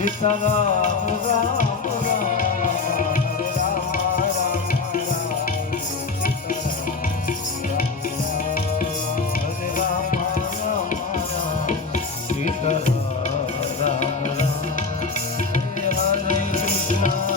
સીતારામ રામ સીતારામ રામ રામ હરે કૃષ્ણ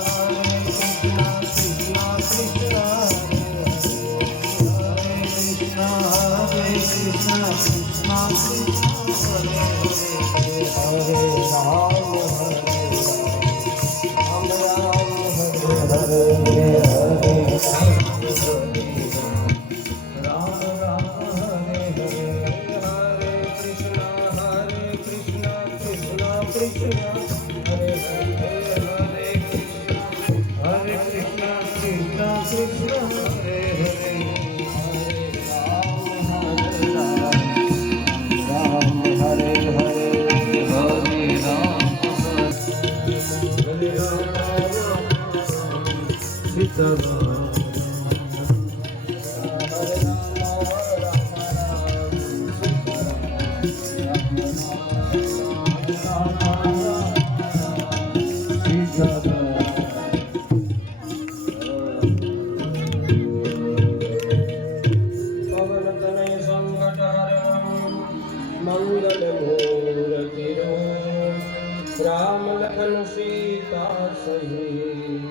રામ લખન સીતા સહી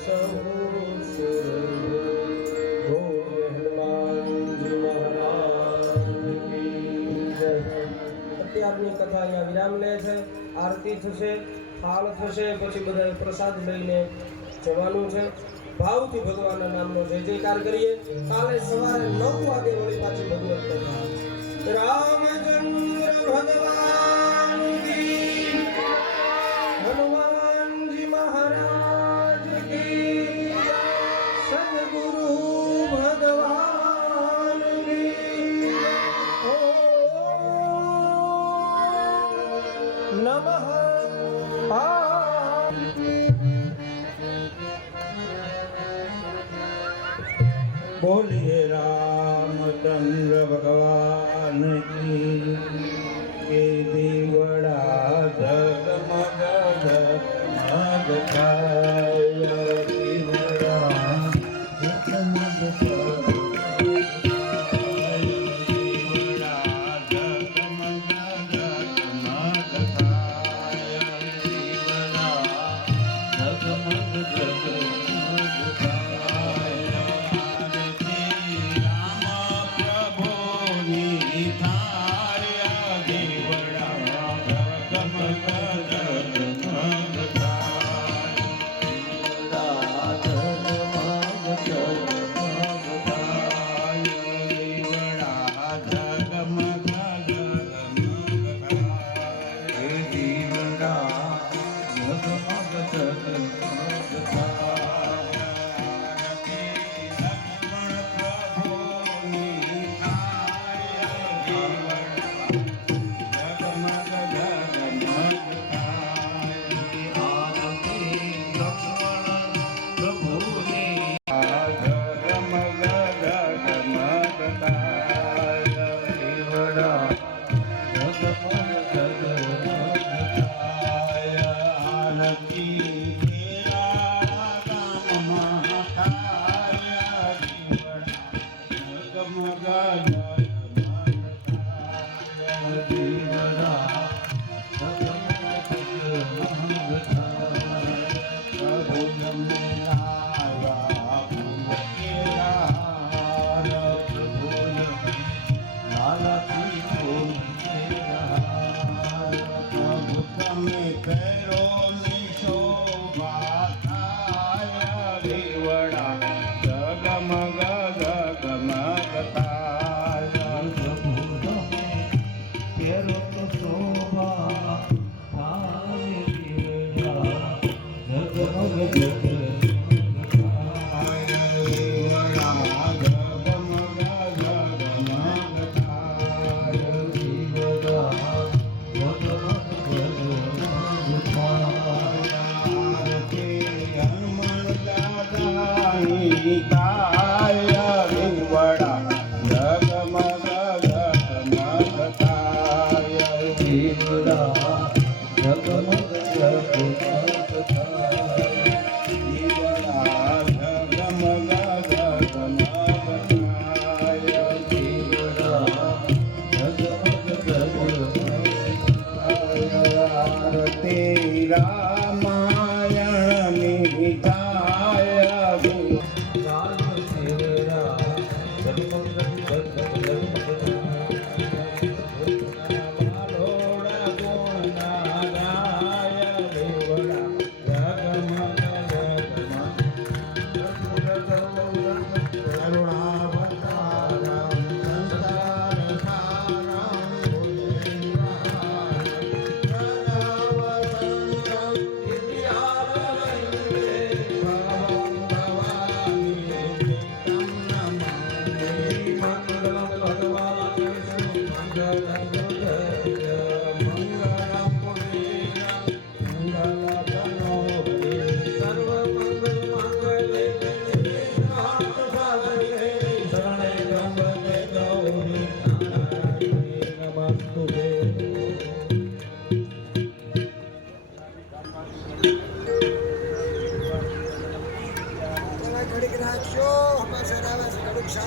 સૌ અત્યારની કથા અહીંયા વિરામ લે છે આરતી થશે ફાળ થશે પછી બધાએ પ્રસાદ લઈને જવાનું છે ભાવથી ભગવાનના નામનો જય જયકાર કરીએ. કાલે સવારે નવ વાગે વળી પાછી ભગવત કથા રામચંદ્ર ભગવાન બોલીએ રામચંદ્ર ભગવાન કી કે દેવ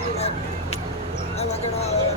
a la grabadora.